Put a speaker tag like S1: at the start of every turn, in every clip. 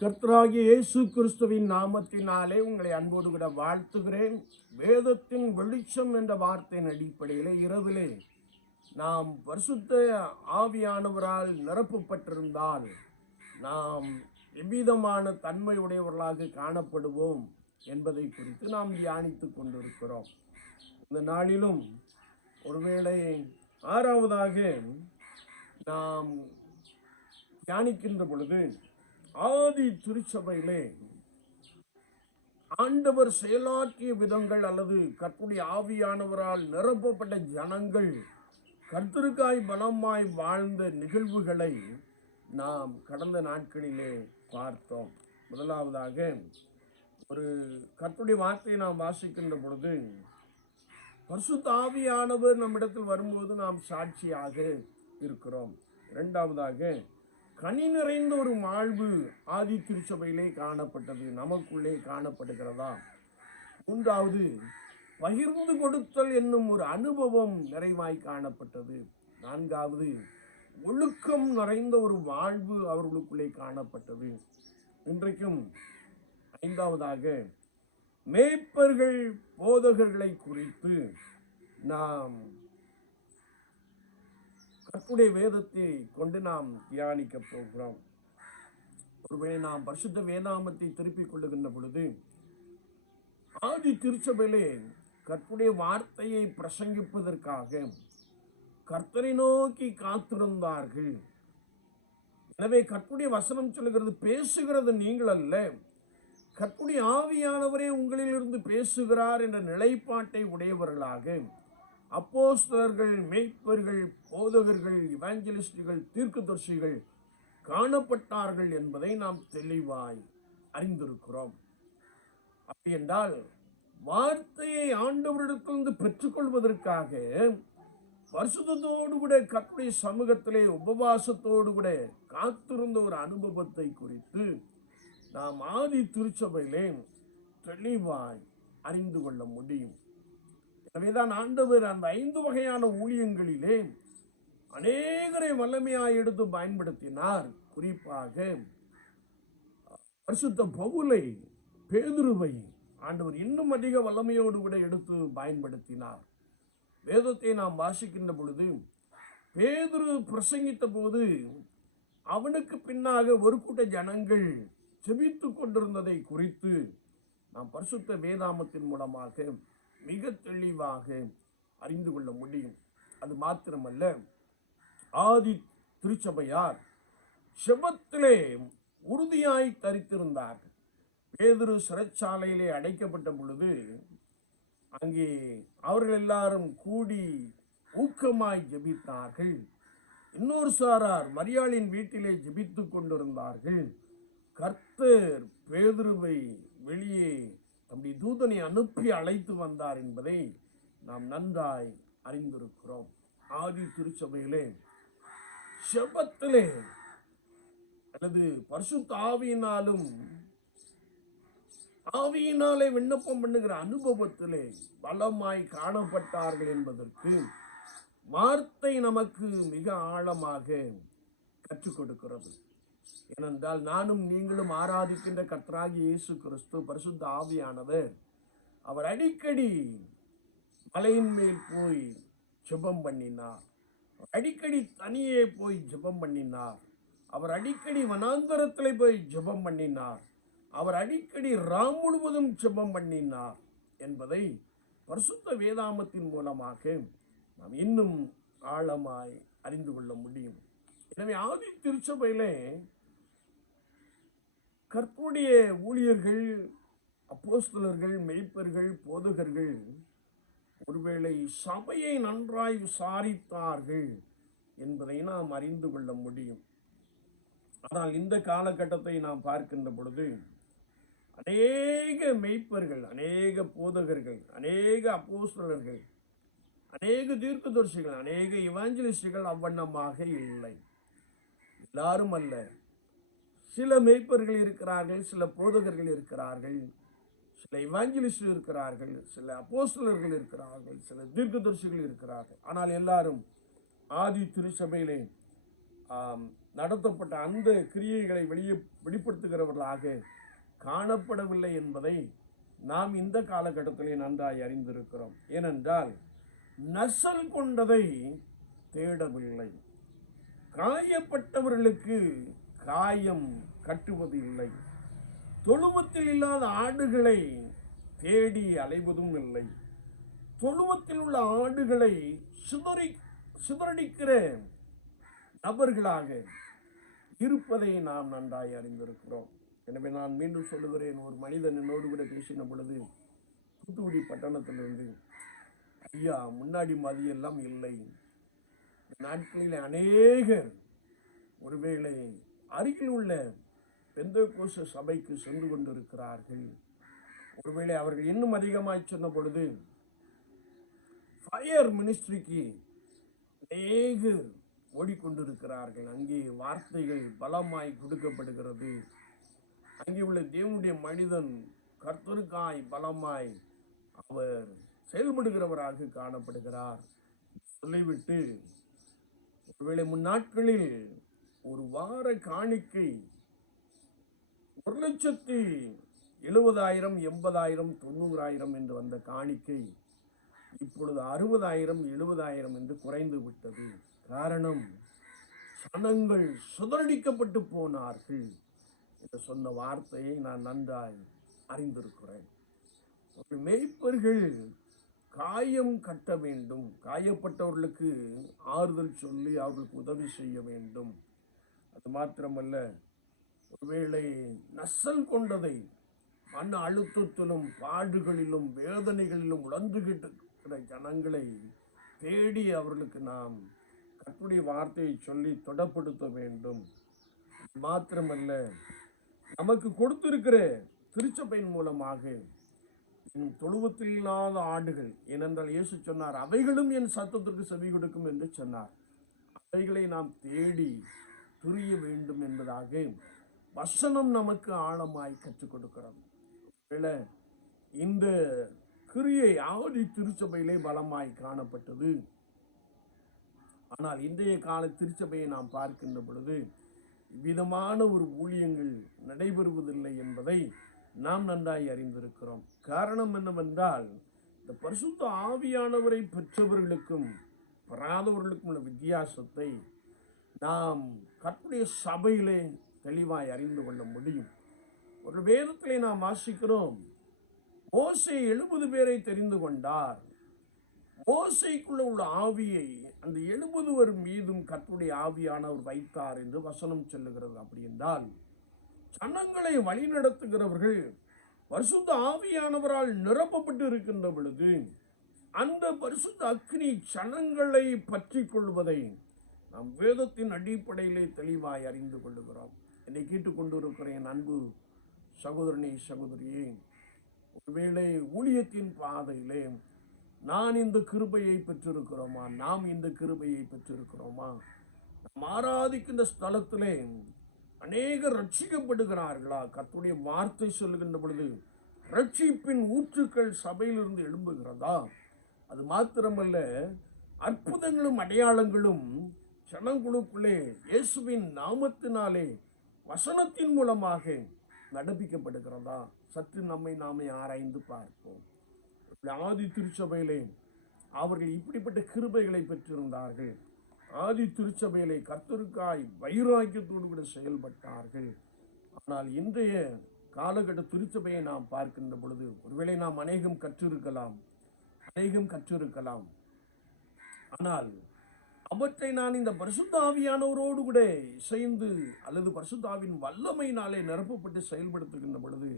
S1: கர்த்தராகிய இயேசு கிறிஸ்துவின் நாமத்தினாலே உங்களை அன்போடு விட வாழ்த்துகிறேன். வேதத்தின் வெளிச்சம் என்ற வார்த்தையின் அடிப்படையிலே இரவிலே நாம் பரிசுத்த ஆவியானவரால் நிரப்பப்பட்டிருந்தால் நாம் எவ்விதமான தன்மை உடையவர்களாக காணப்படுவோம் என்பதை குறித்து நாம் தியானித்துக் கொண்டிருக்கிறோம். இந்த நாளிலும் ஒருவேளை ஆறாவதாக நாம் தியானிக்கின்ற பொழுது ஆதி திருச்சபையிலே ஆண்டவர் செயலாற்றிய விதங்கள் அல்லது கற்புடைய ஆவியானவரால் நிரப்பப்பட்ட ஜனங்கள் கர்த்தருக்காய் பலமாய் வாழ்ந்த நிகழ்வுகளை நாம் கடந்த நாட்களிலே பார்த்தோம். முதலாவதாக ஒரு கற்புடைய வார்த்தையை நாம் வாசிக்கின்ற பொழுது பரிசுத்த ஆவியானவர் நம்மிடத்தில் வரும்போது நாம் சாட்சியாக இருக்கிறோம். இரண்டாவதாக கனி நிறைந்த ஒரு வாழ்வு ஆதி திருச்சபையிலே காணப்பட்டது நமக்குள்ளே காணப்படுகிறதா? மூன்றாவது பகிர்ந்து கொடுத்தல் என்னும் ஒரு அனுபவம் நிறைவாய் காணப்பட்டது. நான்காவது ஒழுக்கம் நிறைந்த ஒரு வாழ்வு அவர்களுக்குள்ளே காணப்பட்டது. இன்றைக்கும் ஐந்தாவதாக மேய்ப்பர்கள் போதகர்களை குறித்து நாம் கத்துடைய வேதத்தை கொண்டு நாம் தியானிக்க போகிறோம். ஒருவேளை நாம் பரிசுத்த வேதாமத்தை திருப்பிக் கொள்ளுகின்ற பொழுது ஆதி திருச்சபையிலே கற்புடைய வார்த்தையை பிரசங்கிப்பதற்காக கர்த்தரை நோக்கி காத்திருந்தார்கள். எனவே கற்புடைய வசனம் சொல்லுகிறது பேசுகிறது நீங்கள் அல்ல. கற்புடைய ஆவியானவரே உங்களிலிருந்து பேசுகிறார் என்ற நிலைப்பாட்டை உடையவர்களாக அப்போஸ்தலர்கள் மேய்ப்பர்கள் போதகர்கள் இவாஞ்சலிஸ்டுகள் தீர்க்கதர்சிகள் காணப்பட்டார்கள் என்பதை நாம் தெளிவாய் அறிந்திருக்கிறோம். அப்படி என்றால் வார்த்தையை ஆண்டவரிடத்திலிருந்து பெற்றுக்கொள்வதற்காக வருஷத்தோடு கூட கத்துடைய சமூகத்திலே உபவாசத்தோடு கூட காத்திருந்த ஒரு அனுபவத்தை குறித்து நாம் ஆதி திருச்சபையிலே தெளிவாய் அறிந்து கொள்ள முடியும். எனவேதான் ஆண்டவர் அந்த ஐந்து வகையான ஊழியங்களிலே அநேகரை வல்லமையாக எடுத்து பயன்படுத்தினார். குறிப்பாக பரிசுத்த பவுலை பேதுருவை ஆண்டவர் இன்னும் அதிக வல்லமையோடு கூட எடுத்து பயன்படுத்தினார். வேதத்தை நாம் வாசிக்கின்ற பொழுது பேதுரு பிரசங்கித்த போது அவனுக்கு பின்னாக ஒரு கூட்ட ஜனங்கள் செபித்து கொண்டிருந்ததை குறித்து நாம் பரிசுத்த வேதாமத்தின் மூலமாக மிக தெளிவாக அறிந்து கொள்ள முடியும். அது மாத்திரமல்ல ஆதி திருச்சபையார் செபத்திலே உறுதியாய் தரித்திருந்தார். பேதுரு சிறைச்சாலையிலே அடைக்கப்பட்ட பொழுது அங்கே அவர்கள் எல்லாரும் கூடி ஊக்கமாய் ஜெபித்தார்கள். இன்னொரு சாரார் மரியாளின் வீட்டிலே ஜபித்து கொண்டிருந்தார்கள். கர்த்தர் பேதுருவை வெளியே தம்முடைய தூதனை அனுப்பி அழைத்து வந்தார் என்பதை நாம் நன்றாய் அறிந்திருக்கிறோம். ஆதி திருச்சபையிலே செபத்திலே அல்லது பரிசுத்த ஆவியினாலும் ஆவியினாலே விண்ணப்பம் பண்ணுகிற அனுபவத்திலே பலமாய் காணப்பட்டார்கள் என்பதற்கு வார்த்தை நமக்கு மிக ஆழமாக கற்றுக் கொடுக்கிறது. ஏனென்றால் நானும் நீங்களும் ஆராதிக்கின்ற கர்த்தராகி இயேசு கிறிஸ்து பரிசுத்த ஆவியானவர். அவர் அடிக்கடி மலையின் மேல் போய் ஜெபம் பண்ணினார். அடிக்கடி தனியே போய் ஜெபம் பண்ணினார். அவர் அடிக்கடி வனாந்தரத்தில் போய் ஜெபம் பண்ணினார். அவர் அடிக்கடி ராம் முழுவதும் ஜெபம் பண்ணினார் என்பதை பரிசுத்த வேதாமத்தின் மூலமாக நாம் இன்னும் ஆழமாய் அறிந்து கொள்ள முடியும். எனவே ஆதி திருச்சபையிலே கற்புடைய ஊழியர்கள் அப்போஸ்தலர்கள் மெய்ப்பர்கள் போதகர்கள் ஒருவேளை சபையை நன்றாய் விசாரித்தார்கள் என்பதை நாம் அறிந்து கொள்ள முடியும். ஆனால் இந்த காலகட்டத்தை நாம் பார்க்கின்ற பொழுது அநேக மெய்ப்பர்கள் அநேக போதகர்கள் அநேக அப்போஸ்தலர்கள் அநேக தீர்க்கதர்சிகள் அநேக இவாஞ்சலிஸ்டுகள் அவ்வண்ணமாக இல்லை. எல்லாரும் அல்ல. சில மெய்ப்பர்கள் இருக்கிறார்கள் சில போதகர்கள் இருக்கிறார்கள் சில இவாஞ்சலிஸ்ட் இருக்கிறார்கள் சில அப்போஸ்தலர்கள் இருக்கிறார்கள் சில தீர்க்கதரிசிகள் இருக்கிறார்கள். ஆனால் எல்லாரும் ஆதி திருச்சபையிலே நடத்தப்பட்ட அந்த கிரியைகளை வெளியே வெளிப்படுத்துகிறவர்களாக காணப்படவில்லை என்பதை நாம் இந்த காலகட்டத்திலே நன்றாய் அறிந்திருக்கிறோம். ஏனென்றால் நசல் கொண்டதை தேடவில்லை. காயப்பட்டவர்களுக்கு காயம் கட்டுவது இல்லை தொழுவத்தில் இல்லாத ஆடுகளை தேடி அலைவதும் இல்லை. தொழுவத்தில் உள்ள ஆடுகளை சிதறி சிதறடிக்கிற நபர்களாக இருப்பதை நாம் நன்றாய் அறிந்திருக்கிறோம். எனவே நான் மீண்டும் சொல்லுகிறேன் ஒரு மனிதன் என்னோடு கூட பேசின பொழுது தூத்துக்குடி பட்டணத்திலிருந்து ஐயா முன்னாடி மாதிரியெல்லாம் இல்லை. நாட்களில் அநேகர் ஒருவேளை அருகில் உள்ள பெந்தகோச சபைக்கு சென்று கொண்டிருக்கிறார்கள். ஒருவேளை அவர்கள் இன்னும் அதிகமாய் சொன்ன பொழுது ஃபயர் மினிஸ்ட்ரிக்கு அநேகு ஓடிக்கொண்டிருக்கிறார்கள். அங்கே வார்த்தைகள் பலமாய் கொடுக்கப்படுகிறது. அங்கே உள்ள தேவனுடைய மனிதன் கர்த்தருக்காய் பலமாய் அவர் செயல்படுகிறவராக காணப்படுகிறார். சொல்லிவிட்டு ஒருவேளை முன்னாட்களில் ஒரு வார காணிக்கை ஒரு லட்சத்தி எழுபதாயிரம் எண்பதாயிரம் தொண்ணூறாயிரம் என்று வந்த காணிக்கை இப்பொழுது அறுபதாயிரம் எழுபதாயிரம் என்று குறைந்து விட்டது. காரணம் சனங்கள் சுதறடிக்கப்பட்டு போனார்கள் என்று சொன்ன வார்த்தையை நான் நன்றாய் அறிந்திருக்கிறேன். மேய்ப்பர்கள் காயம் கட்ட வேண்டும். காயப்பட்டவர்களுக்கு ஆறுதல் சொல்லி அவர்களுக்கு உதவி செய்ய வேண்டும். அது மாத்திரமல்ல ஒருவேளை நசல் கொண்டதை மன அழுத்தத்திலும் பாடுகளிலும் வேதனைகளிலும் உழந்துகிட்டு இருக்கிற ஜனங்களை தேடி அவர்களுக்கு நாம் கற்புடைய வார்த்தையை சொல்லி தொடப்படுத்த வேண்டும். மாத்திரமல்ல நமக்கு கொடுத்திருக்கிற திருச்சபையின் மூலமாக என் தொழுவத்தில் இல்லாத ஆடுகள் ஏனென்றால் இயேசு சொன்னார் அவைகளும் என் சத்தத்திற்கு செவி கொடுக்கும் என்று சொன்னார். அவைகளை நாம் தேடி துரிய வேண்டும் என்பதாக வசனம் நமக்கு ஆழமாய் கற்றுக் கொடுக்கிறது. இந்த கிரியை ஆதி திருச்சபையிலே பலமாய் காணப்பட்டது. ஆனால் இன்றைய கால திருச்சபையை நாம் பார்க்கின்ற பொழுது விதமான ஒரு ஊழியங்கள் நடைபெறுவதில்லை என்பதை நாம் நன்றாய் அறிந்திருக்கிறோம். காரணம் என்னவென்றால் இந்த பரிசுத்த ஆவியானவரை பெற்றவர்களுக்கும் பெறாதவர்களுக்கும் உள்ள வித்தியாசத்தை நாம் கற்புடைய சபையிலே தெளிவாய் அறிந்து கொள்ள முடியும். ஒரு வேதத்திலே நாம் வாசிக்கிறோம் மோசை எழுபது பேரை தெரிந்து கொண்டார். மோசைக்குள்ள உள்ள ஆவியை அந்த எழுபதுவர் மீதும் கற்புடைய ஆவியானவர் வைத்தார் என்று வசனம் சொல்லுகிறது. அப்படி என்றால் சனங்களை வழிநடத்துகிறவர்கள் பரிசுத்த ஆவியானவரால் நிரப்பப்பட்டு இருக்கின்ற பொழுது அந்த பரிசுத்த அக்னி சனங்களை பற்றி கொள்வதை நாம் வேதத்தின் அடிப்படையிலே தெளிவாய் அறிந்து கொள்ளுகிறோம். என்னை கேட்டுக்கொண்டிருக்கிற என் அன்பு சகோதரனே சகோதரியே ஒருவேளை ஊழியத்தின் பாதையிலே நான் இந்த கிருபையை பெற்றிருக்கிறோமா? நாம் இந்த கிருபையை பெற்றிருக்கிறோமா? நாம் ஆராதிக்கின்ற ஸ்தலத்திலே அநேகர் ரட்சிக்கப்படுகிறார்களா கத்துடைய வார்த்தை சொல்லுகின்ற பொழுது ரட்சிப்பின் ஊற்றுக்கள் சபையிலிருந்து எழும்புகிறதா? அது மாத்திரமல்ல அற்புதங்களும் அடையாளங்களும் ஜனங்களுக்குள்ளே இயேசுவின் நாமத்தினாலே வசனத்தின் மூலமாக நடப்பிக்கப்படுகிறதா? சற்று நம்மை நாமே ஆராய்ந்து பார்ப்போம். ஆதி திருச்சபையிலே அவர்கள் இப்படிப்பட்ட கிருபைகளை பெற்றிருந்தார்கள். ஆதி திருச்சபையிலே கர்த்தருக்காய் வைராக்கியத்தோடு கூட செயல்பட்டார்கள். ஆனால் இன்றைய காலகட்ட திருச்சபையை நாம் பார்க்கின்ற பொழுது ஒருவேளை நாம் அநேகம் கற்றிருக்கலாம். அநேகம் கற்றிருக்கலாம். ஆனால் அவற்றை நான் இந்த பரிசுத்தாவியானவரோடு கூட இசைந்து அல்லது பரிசுத்தாவின் வல்லமையினாலே நிரப்பப்பட்டு செயல்படுத்துகின்ற பொழுது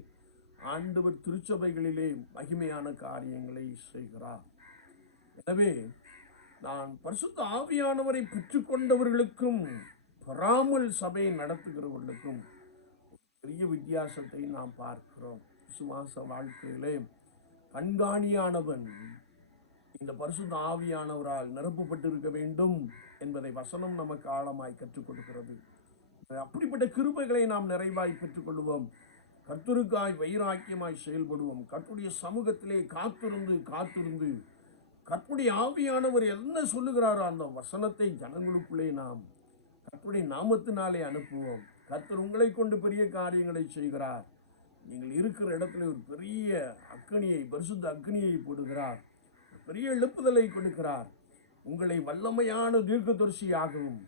S1: ஆண்டவர் திருச்சபைகளிலே மகிமையான காரியங்களை செய்கிறார். எனவே நான் பரிசுத்த ஆவியானவரை பெற்றுக்கொண்டவர்களுக்கும் பெறாமல் சபையை நடத்துகிறவர்களுக்கும் பெரிய வித்தியாசத்தை நாம் பார்க்கிறோம். விசுவாச வாழ்க்கையிலே கண்காணியானவன் இந்த பரிசுத்த ஆவியானவரால் நிரப்பப்பட்டிருக்க வேண்டும் என்பதை வசனம் நமக்கு ஆழமாய் கற்றுக் கொடுக்கிறது. அப்படிப்பட்ட கிருபைகளை நாம் நிறைவாய் பெற்றுக்கொள்வோம் கர்த்தருக்காய் வைராக்கியமாய் செயல்படுவோம். கற்புடைய சமூகத்திலே காத்திருந்து காத்திருந்து கற்புடைய ஆவியானவர் என்ன சொல்லுகிறாரோ அந்த வசனத்தை ஜனங்களுக்குள்ளே நாம் கற்புடைய நாமத்தினாலே அனுப்புவோம். கர்த்தர் உங்களை கொண்டு பெரிய காரியங்களை செய்கிறார். நீங்கள் இருக்கிற இடத்துல ஒரு பெரிய அக்கனியை பரிசுத்த அக்னியை போடுகிறார். பெரிய எழுப்புதலை கொடுக்கிறார். உங்களை வல்லமையான தீர்க்கதரிசியாகவும்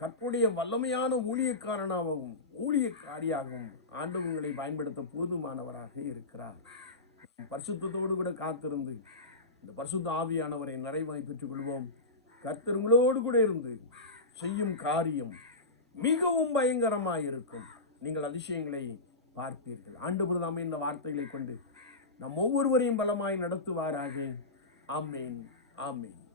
S1: கற்புடைய வல்லமையான ஊழியக்காரனாகவும் ஊழியக்காரியாகவும் ஆண்டவர் உங்களை பயன்படுத்த போதுமானவராக இருக்கிறார். பரிசுத்தோடு கூட காத்திருந்து இந்த பரிசுத்த ஆவியானவரை நிறைவாய் பெற்றுக் கொள்வோம் கர்த்தருங்களோடு கூட இருந்து செய்யும் காரியம் மிகவும் பயங்கரமாக இருக்கும் நீங்கள் அதிசயங்களை பார்ப்பீர்கள். ஆண்டு பிரதாமே இந்த வார்த்தைகளை கொண்டு நம் ஒவ்வொருவரையும் பலமாய் நடத்துவாராக. Amen. Amen.